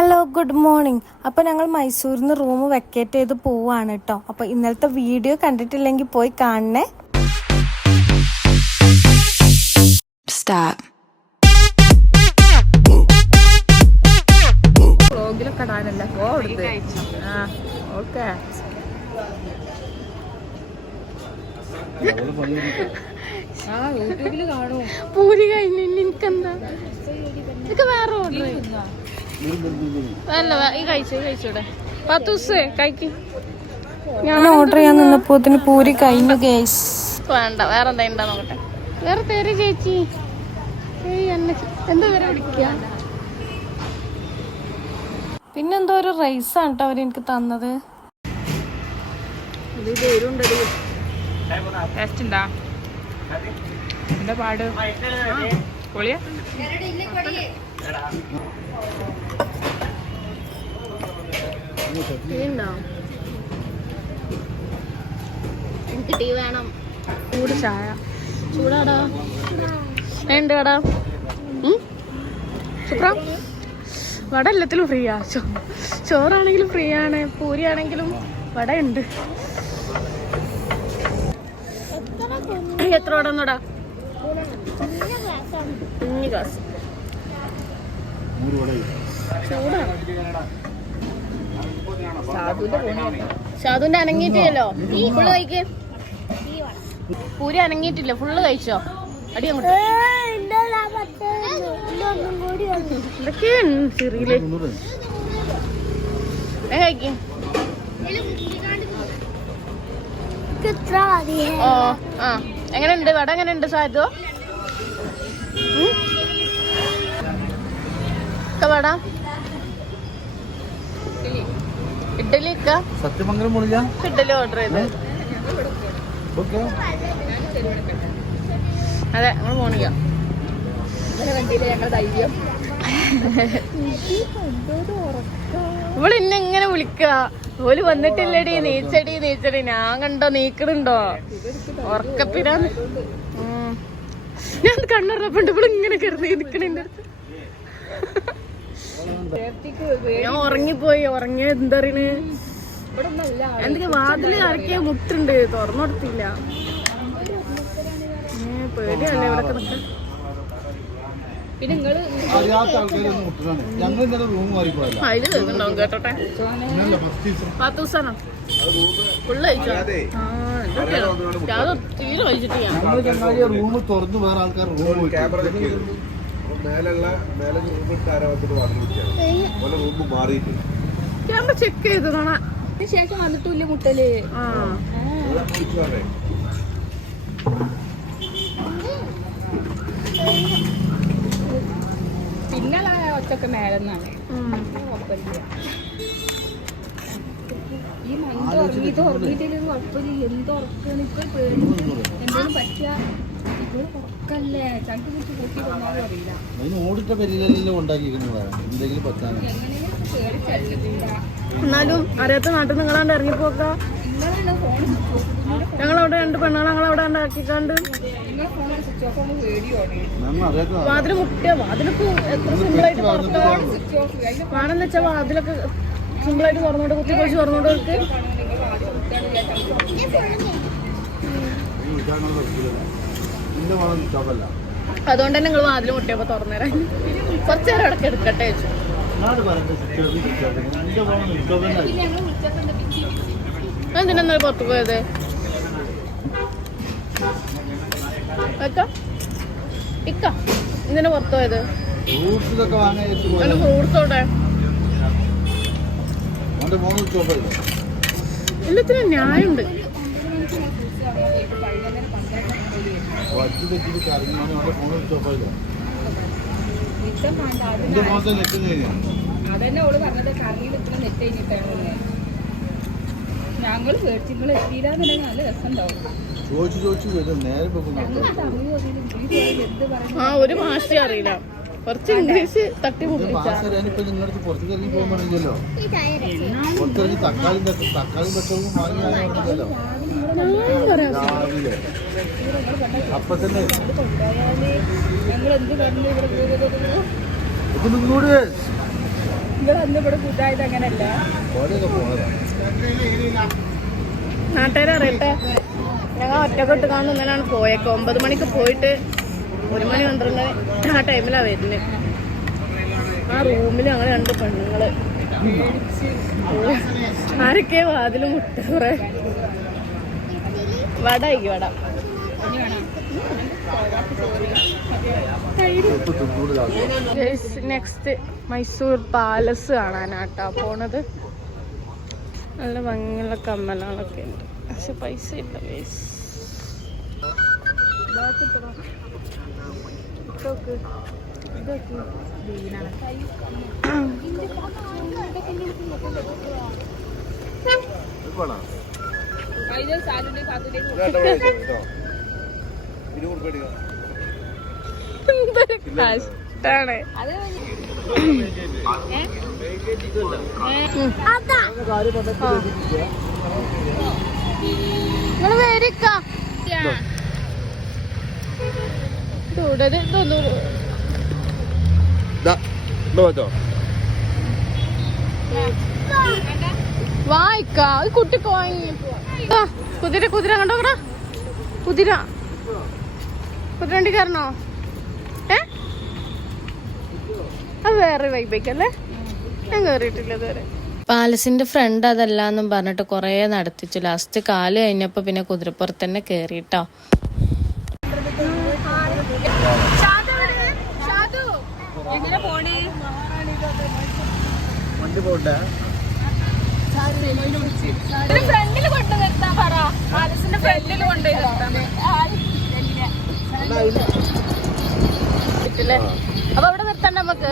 Hello good morning. അപ്പോൾ ഞങ്ങൾ മൈസൂരിൽ നിന്ന് റൂം വെക്കേറ്റ് ചെയ്ത് പോവാണ് കേട്ടോ. അപ്പോൾ ഇന്നലത്തെ വീഡിയോ കണ്ടിട്ടില്ലെങ്കിൽ പോയി കാണണേ. വ്ളോഗിലൊക്കെ ഇടാനല്ല ഓക്കെ. യൂട്യൂബിൽ കാണും. പൂരി കഴിഞ്ഞു എനിക്കെന്താ ഇതൊക്കെ വേറെ ഓർഡർ അല്ല ഈ കഴിച്ചൂടെ 10 ദിവസം കഴിക്ക്. ഞാൻ ഓർഡർ ചെയ്യാൻ നിന്നപ്പോ പൂരി കഴിഞ്ഞു ഗൈസ്. വേണ്ട വേറെ എന്താ ഉണ്ടാ നോക്കട്ടെ. വേറെ പേര് ചേച്ചി എന്താ പേരെ വിളിക്കുക. പിന്നെന്തോ ഒരു റൈസാണ് കേട്ടോ അവരെനിക്ക് തന്നത്. ടേസ്റ്റ് ഉണ്ടാ എന്താ പാട് പൊളിയാ. എനിക്ക് ടീ വേണം. ചൂട് ചായ ചൂടാടാ ഉണ്ട് കടാ. സുപ്ര വട എല്ലാത്തിലും ഫ്രീയാ. ചോറാണെങ്കിലും ഫ്രീ ആണ്, പൂരി ആണെങ്കിലും വട ഉണ്ട്. എത്ര വട ഒന്നൂടാ? കുഞ്ഞു ഗ്ലാസ് ഷാദുന്റെ അനങ്ങിയിട്ടില്ലല്ലോ. ഫുള്ള് കഴിക്ക്. പൂരി അനങ്ങിയിട്ടില്ല, ഫുള്ള് കഴിച്ചോ. അടി അങ്ങോട്ട് ഇതൊക്കെയാണ് ചെറിയില് കഴിക്ക്. ഓ ആ എങ്ങനെയുണ്ട് വട? എങ്ങനെയുണ്ട് സാധു വട? ഇഡ്ഡലി ഇഡ്ഡലി ഓർഡർ ചെയ്ത്. അതെ ഞങ്ങൾ പോണില്ല. ഇവിടെ ഇന്നെ എങ്ങനെ വിളിക്ക? ഓല് വന്നിട്ടില്ലടി, നീച്ചടി. ഞാൻ കണ്ടോ നീക്കണുണ്ടോ? ഉറക്കപ്പിരാന്ന് ഞാൻ കണ്ണുറപ്പുണ്ട്. ഇവിടെ ഇങ്ങനെ കയറി നിക്കണെന്റെ അടുത്ത്. ഞാൻ ഉറങ്ങിപ്പോയി. ഉറങ്ങിയ എന്താ പറയണ്? എന്തൊക്കെ വാതില് ഇറക്കിയ മുട്ടുണ്ട്, തുറന്നു കൊടുത്തില്ല. പേടിയല്ലേ ഇവിടെ കിടക്കാൻ. പിന്നെ നിങ്ങള് അതില് കേൾക്കുന്നുണ്ടാവും കേട്ടോട്ടെ. 10 ദിവസമാണോ ഫുള്ള് കഴിച്ചോ? തീരെ കഴിച്ചിട്ടില്ല. ക്യാമറ ചെക്ക് ചെയ്തു ശേഷം വന്നിട്ടില്ല മുട്ടല്. പിന്നെ ഒച്ചൊക്കെ മേലെന്നാണ്. ഈ മന്ത് ഉറങ്ങിയിട്ട് ഉറങ്ങിയിട്ടില്ലെങ്കിൽ കുഴപ്പമില്ല. എന്തുറക്കാണ് ഇപ്പൊ പേടി. എന്തെങ്കിലും പറ്റിയ ഉറക്കല്ലേ ചണ്ട് കുറിച്ച് കൂട്ടി കൊണ്ടാലും അറിയില്ല. എന്നാലും അറിയാത്ത നാട്ടിൽ നിങ്ങളാണ്ട് ഇറങ്ങിപ്പോക്ക. ഞങ്ങളവിടെ 2 പെണ്ണുങ്ങൾ ഞങ്ങളവിടെ ആക്കിക്കാണ്ട് വാതില് മുട്ടിയ വാതിലൊക്കെ എത്ര സിമ്പിളായിട്ട് തുറക്കാം. വേണമെന്ന് വെച്ചാൽ വാതിലൊക്കെ സിമ്പിളായിട്ട് തുറന്നോണ്ട് കുത്തി പൊളിച്ച് തുറന്നോണ്ട് അവർക്ക്. അതുകൊണ്ട് തന്നെ നിങ്ങൾ വാതിൽ മുട്ടിയപ്പോ തുറന്നുതരാൻ കുറച്ചു നേരം ഇടയ്ക്ക് എടുക്കട്ടെ വെച്ചു. എന്തിനാ പുറത്തു പോയത്? ഇക്ക എന്തിനാ പുറത്തു പോയത്? ഫ്രൂട്ട്സോടെ എല്ലാത്തിനും ന്യായമുണ്ട്. അതന്നെ ഓള് പറഞ്ഞത് കറിയിൽ ഇത്ര നെറ്റ് കഴിഞ്ഞിട്ടാണ്. ഞങ്ങള് നിങ്ങൾ എത്തിയില്ലാന്നുണ്ടെങ്കിൽ നല്ല രസം ഉണ്ടാവും. ഒരു ഭാഷ അറിയില്ല, കുറച്ച് ഇംഗ്ലീഷ് തട്ടി മുട്ടിച്ചാ. ഞങ്ങൾ എന്ത് പറഞ്ഞു ഇവിടെ നാട്ടുകാരെ അറിയട്ടെ, ഞങ്ങൾ ഒറ്റക്കെട്ട് കാണുന്ന ഇന്നലാണ് പോയേക്ക്. 9 മണിക്ക് പോയിട്ട് 1 മണി 12 ആ ടൈമിലാണ് വരുന്നത്. ആ റൂമിൽ ഞങ്ങൾ 2 പെണ്ണുങ്ങള് ആരൊക്കെ വാതിലും മുട്ട കുറെ വട വട നെക്സ്റ്റ് മൈസൂർ പാലസ് കാണാനാട്ടാ പോണത്. നല്ല ഭംഗിയുള്ള കമ്മലുകളൊക്കെ ഉണ്ട്, പക്ഷെ പൈസ ഇല്ല ഗൈസ്. കഷ്ടാണ്. നിങ്ങള് വേരിക്ക വായിക്ക കുട്ടിക്ക് വാങ്ങി. കുതിര കുതിര കണ്ടോക്കടാ, കുതിര കുതിരണ്ടി കയറണോ? അത് വേറെ വൈബേക്കല്ലേ, ഞാൻ കേറിയിട്ടില്ല ഇതുവരെ. പാലസിന്റെ ഫ്രണ്ട് അതല്ലാന്നും പറഞ്ഞിട്ട് കൊറേ നടത്തിച്ചു. ലാസ്റ്റ് കാല് കഴിഞ്ഞപ്പോ പിന്നെ കുതിരപ്പുറത്ത് തന്നെ കേറിട്ടോ. അപ്പൊ അവിടെ നിർത്തണ്ട നമുക്ക്.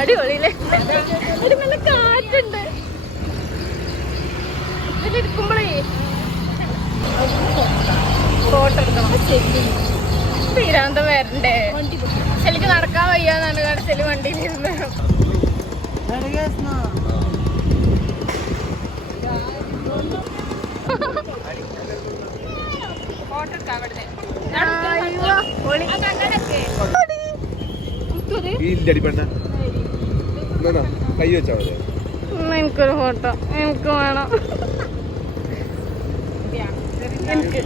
അടിപൊളിയില്ലേ, ഒരു നല്ല കാറ്റുണ്ട് ഇതിലിരിക്കുമ്പോഴേ. ഫോട്ടോ എടുക്കണം, തീരാന്ത വരണ്ടേ. ശരിക്ക് നടക്കാൻ വയ്യാന്നാണ് കാണിച്ചാല് വണ്ടിയിലിരുന്ന്. എനിക്കൊരു ഫോട്ടോ എനിക്ക് വേണം. എനിക്ക്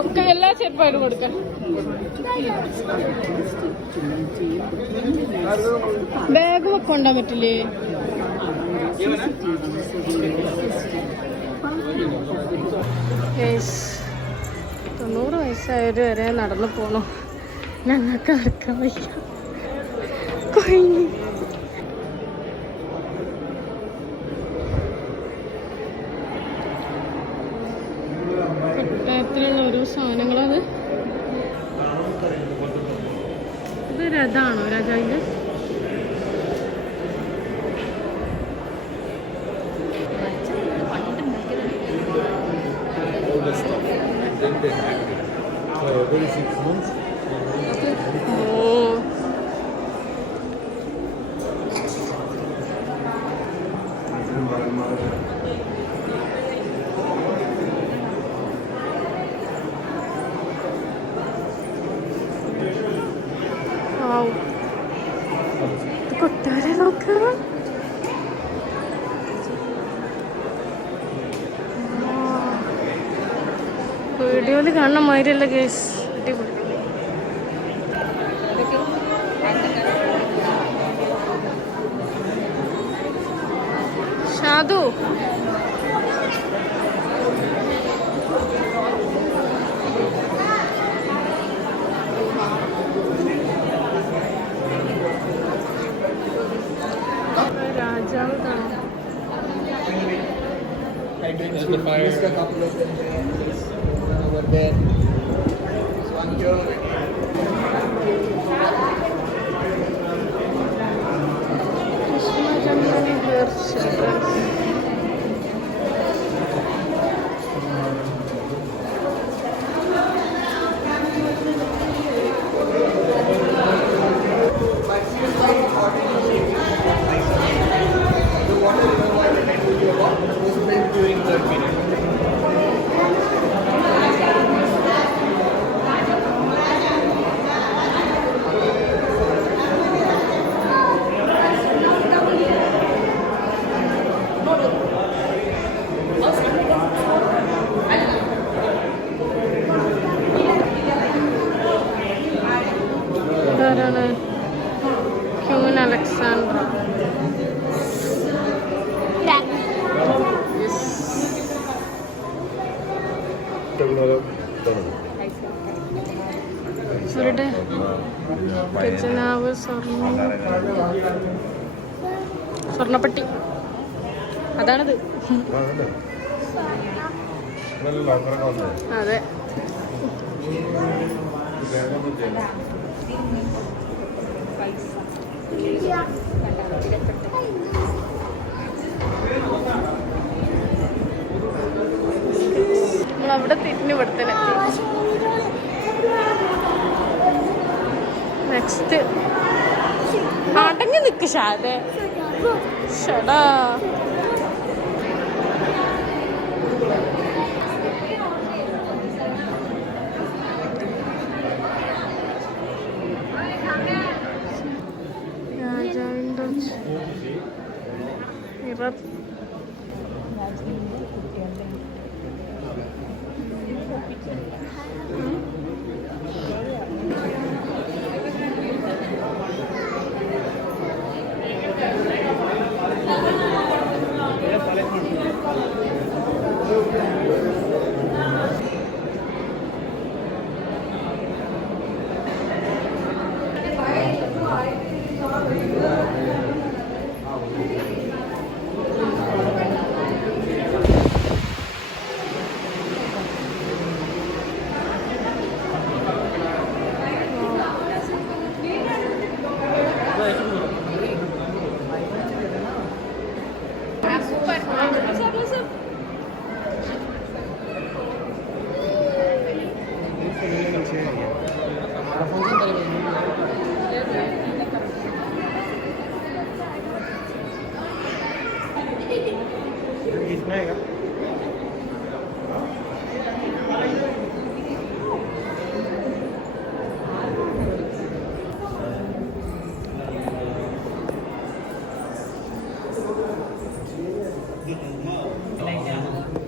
ഒക്കെ എല്ലാ ചെരുപ്പായിട്ടും കൊടുക്കാം. ബാഗ് ഒക്കെ കൊണ്ടാൻ പറ്റില്ലേ? 90 വയസ്സായവര് വരെ നടന്നു പോണു, ഞങ്ങൾക്ക് നടക്കാൻ വയ്യ. കൊട്ടാരത്തിലുള്ള ഓരോ സാധനങ്ങളത്. ഇത് രഥാണോ രാജാവിന്റെ? കൊട്ടാര നോക്കാം. വീഡിയോയില് കാണുന്ന മാതിരിയല്ല ഗൈസ്, അടിപൊളി. ഷാദു രാജാവ് കാണാം. ഖജനാവ്, സ്വർണ്ണപ്പെട്ടി, അതാണത്. അതെ. നമ്മളവിടെ തിരിഞ്ഞ് ഇവിടത്തെ നെക്സ്റ്റ് അടങ്ങി നിക്ക് ഷാദേ. ഷടാ. Mirror.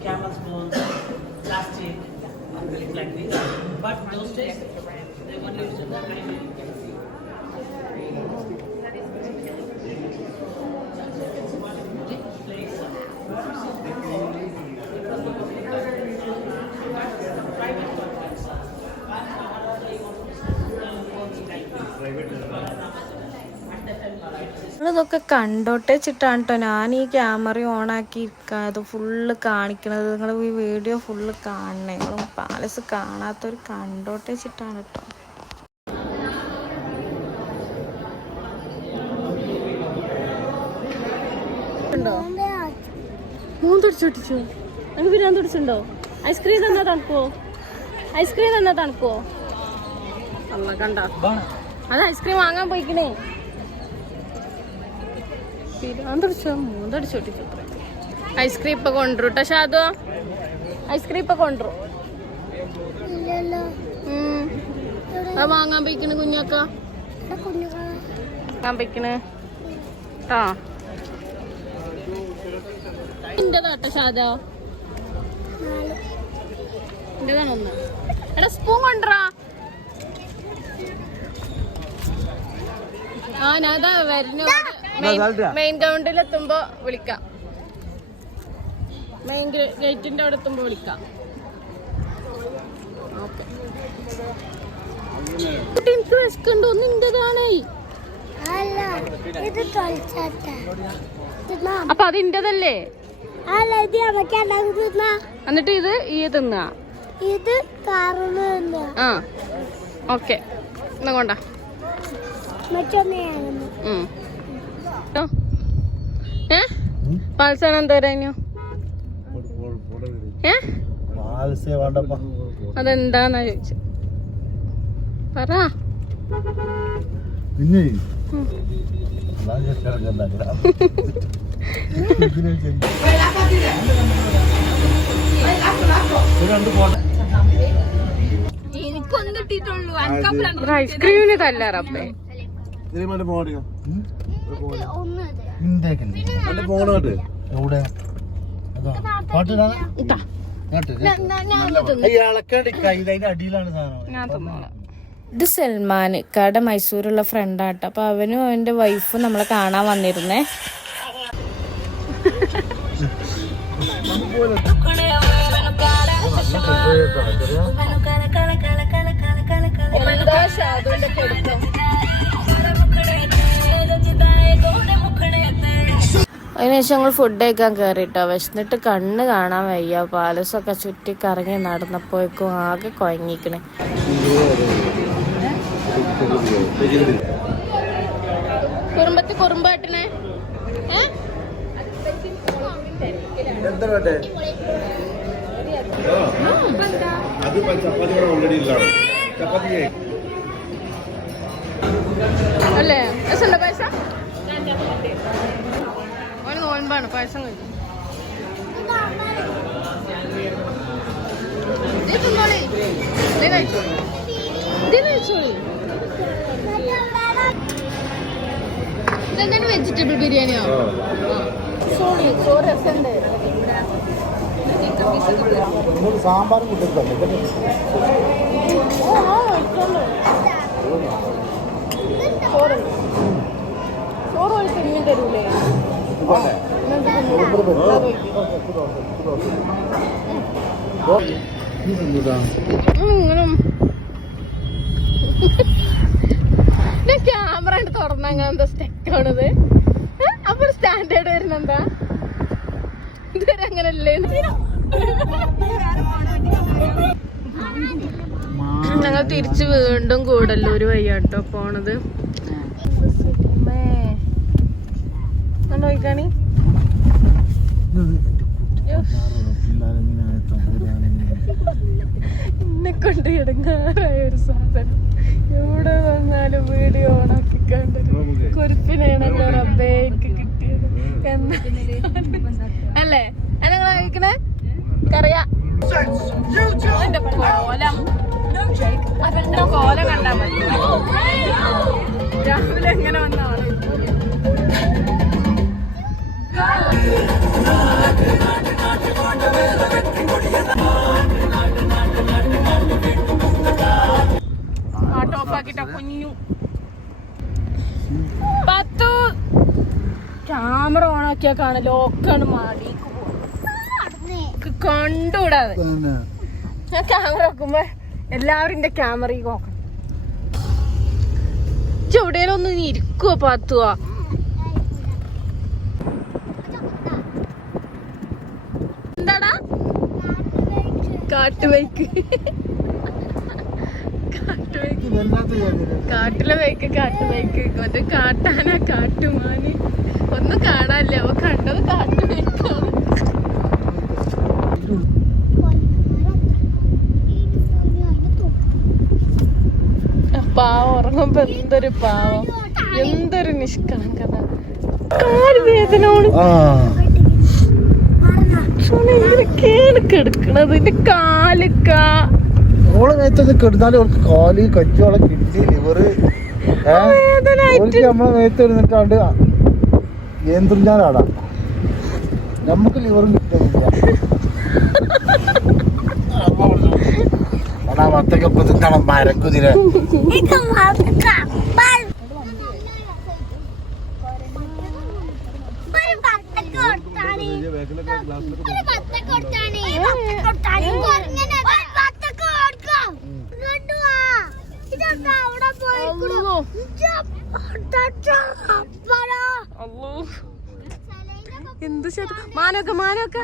Camel's bones, plastic, like this. But those days, they only used to the iron. ഇതൊക്കെ കണ്ടോട്ടെ വെച്ചിട്ടാണ് കേട്ടോ ഞാൻ ഈ ക്യാമറ ഓണാക്കി അത് ഫുള്ള് കാണിക്കണത്. നിങ്ങൾ ഈ വീഡിയോ ഫുള്ള് കാണണേ. നിങ്ങൾ പാലസ് കാണാത്തവർ കണ്ടോട്ടെ വെച്ചിട്ടാണ് കേട്ടോ. മൂന്നൊടിച്ചൊട്ടിച്ചോ? എനിക്ക് ബിരിയാണി തുടിച്ചുണ്ടോ? ഐസ്ക്രീം തന്നാ തണുക്കോ? ഐസ്ക്രീം തന്നാ തണുക്കോ? അല്ല കണ്ട അത് ഐസ്ക്രീം വാങ്ങാൻ പോയിക്കണേ. മൂന്നടിച്ചോട്ടിച്ചു. ഐസ്ക്രീം ഇപ്പൊ കൊണ്ടുവരും കേട്ടോ ഷാദു. ഐസ്ക്രീം ഇപ്പൊ കൊണ്ടുവരും. അത് വാങ്ങാൻ പോയിക്കണ് കുഞ്ഞാക്ക. വാങ്ങാൻ പോയിക്കണ് ആ ഇന്റേതാട്ടോ ഷാദോ. ഇന്റേതാണ് ഒന്ന്. എടാ സ്പൂൺ കൊണ്ടുവരാ. ആ ഞാനതാ വരുന്നു. മെയിൻ ഗ്രൗണ്ടിൽ എത്തുമ്പോ വിളിക്കാം. മെയിൻ ഗേറ്റിന്റെ അവിടെ എത്തുമ്പോ വിളിക്കാം. ഓക്കെ. എനിക്ക് വിശക്കുണ്ടോ? നിന്റേതാണേ. അപ്പൊ അത് ഇന്റേതല്ലേ? എന്നിട്ട് ഇത് ഈ തിന്നാ. ആ ഓക്കെ എന്നാ കൊണ്ടാ. പാൽസാനം എന്താ പറഞ്ഞു? അതെന്താന്നാ ചോദിച്ചു. പറ. ഐസ്ക്രീമിന് തല്ലാറപ്പേ. ഇത് സൽമാൻ ഇക്കാടെ മൈസൂരുള്ള ഫ്രണ്ടാട്ടോ. അപ്പൊ അവനും അവന്റെ വൈഫും നമ്മളെ കാണാൻ വന്നിരുന്നേ. എന്താ ഷാദുവിന്റെ കൊടുത്തോ? അതിനുശേഷം ഞങ്ങൾ ഫുഡ് കഴിക്കാൻ കയറിയിട്ടോ. വിശന്നിട്ട് കണ്ണ് കാണാൻ വയ്യ. പാലസൊക്കെ ചുറ്റി കറങ്ങി നടന്നപ്പോഴേക്കും ആകെ കുഴങ്ങിക്കണേ. കുറുമ്പാട്ടിനെ അല്ലേ രസമുണ്ടോ പായസം? ഓന് നോൻപാണ് പായസം കഴിക്കും. ഇതെന്താണ് വെജിറ്റബിൾ ബിരിയാണിയോ? ചോറ് രസമുണ്ട്. സാമ്പാറും ചോറ് ഒഴിച്ച് ഇനിയും തരൂലേ? ഞാൻ ക്യാമറ തുറന്ന അങ്ങനെ എന്താ സ്റ്റെക്കാണത്? അപ്പൊ സ്റ്റാൻഡേർഡ് വരുന്നെന്താ? ഇതുവരെ അങ്ങനല്ലേ? ഞങ്ങൾ തിരിച്ച് വീണ്ടും കൂടല്ലൂർ വയ്യാട്ടോ പോണത്. നോക്കാണി എന്നെ കൊണ്ട് ഇടങ്ങാറായ ഒരു സാധനം. എവിടെ വന്നാലും വീഡിയോ ഓണാക്കി കണ്ടത് കുരിപ്പിനാണല്ലോ റബ്ബേ എനിക്ക് കിട്ടിയത്. എന്നാ അല്ലേ അനങ്ങൾ കഴിക്കണേ കറിയാ എന്റെ കോലം. അവന്റെ കോലം കണ്ടാ മതി. രാവിലെ എങ്ങനെ വന്നാണ് ഓഫാക്കിട്ട കുഞ്ഞു പത്തു. ക്യാമറ ഓണാക്കിയാ കാണാം ലോക്കാണ് മാടി കണ്ടുകൂടാതെ. ഞാൻ ക്യാമറ വെക്കുമ്പോ എല്ലാവരും എന്റെ ക്യാമറയിൽ നോക്കണം. എവിടെയൊന്നും നീ ഇരിക്കുവോ പാത്തുവാ? എന്താടാ കാട്ടുബൈക്ക്? കാട്ടിലെ ബൈക്ക് കാട്ടുബൈക്ക്. മറ്റേ കാട്ടാന കാട്ടുമാന് ഒന്നും കാണാനില്ല. അവ കണ്ടത് കാട്ടുബൈക്കാണ്. പാവം ഉറങ്ങുമ്പോ എന്തൊരു പാവം, എന്തൊരു നിഷ്കളങ്കത. കാല് വേദനോട് കിടക്കണത് എന്റെ കാലൊക്ക കിടന്നാലും അവർക്ക് കാല് കച്ചോളം കിട്ടി ലിവറ് നമ്മളെ നേരത്തെ ഇരുന്നിട്ടാണ്ട് ഏന്തുഞ്ഞാലാടാ. നമുക്ക് ലിവറും കിട്ടുന്നില്ല. വത്തക്കപ്പ് തിന്നണം മരക്കുതിര. എന്ത് മാനൊക്കെ മാനൊക്കെ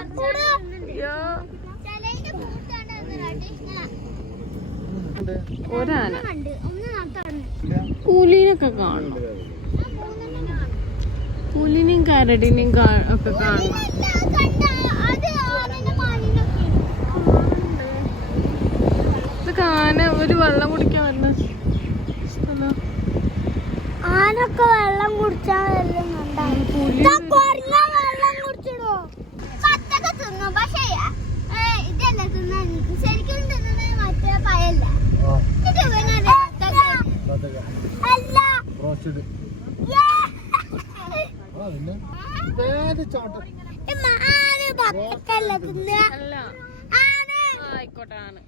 ഒരാന പുലിനൊക്കെ കാണണം. പുലിനെയും കരടിനെയും ഒക്കെ കാണണം. ഇതൊക്കെ ആന ഒരു വെള്ളം കുടിക്കാൻ വരുന്ന സ്ഥലം. ആനൊക്കെ വെള്ളം കുടിച്ചാൽ വെള്ളം കുടിച്ചിടോ? പത്തൊക്കെ തിന്നു. പക്ഷേ ഇതല്ല തിന്നാ ശരിക്കും തിന്നുന്നത് മറ്റേ പയല്ല. അല്ല ആയിക്കോട്ടെ ആണ്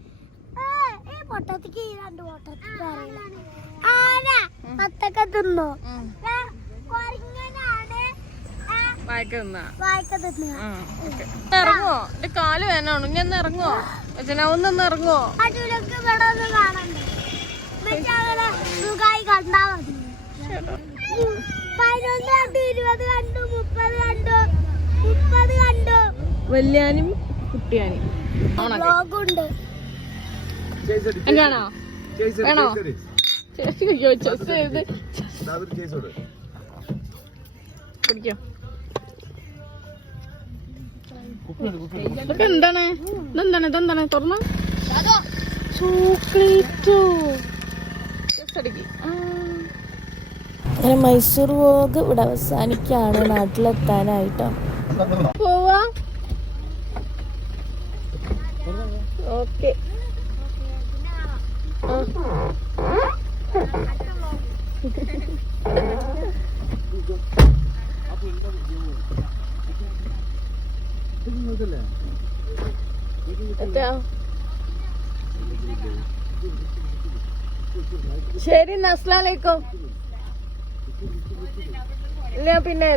പൊട്ടത്തിക്ക് രണ്ട് പൊട്ടത്തിക്ക് ആന പത്തൊക്കെ തിന്നോ? ഇറങ്ങോ? എന്റെ കാല് വേനാണോ? ഇനി ഒന്ന് ഇറങ്ങോ? ഒന്നൊന്ന് ഇറങ്ങോ? സുഖമായി കണ്ടാ മതി. 11 കണ്ടു, 20 കണ്ടു, 30 കണ്ടു, 30 കണ്ടു. വല്യാനും കുട്ടിയാനും വ്ലോഗുണ്ട്. എന്നാണോ വേണോ ചെസ് ചെയ്ത് കുടിക്കോ? ഇതൊക്കെ എന്താണ്? ഇതെന്താണ് തുറന്ന ചോക്ലേറ്റോ? അങ്ങനെ മൈസൂർ വ്ലോഗ് ഇവിടെ അവസാനിക്കാണ്. നാട്ടിലെത്താനായിട്ടോ. പോവാ. ഓക്കെ. ശരി, അസ്സലാമു അലൈക്കും. ഇല്ല പിന്നെ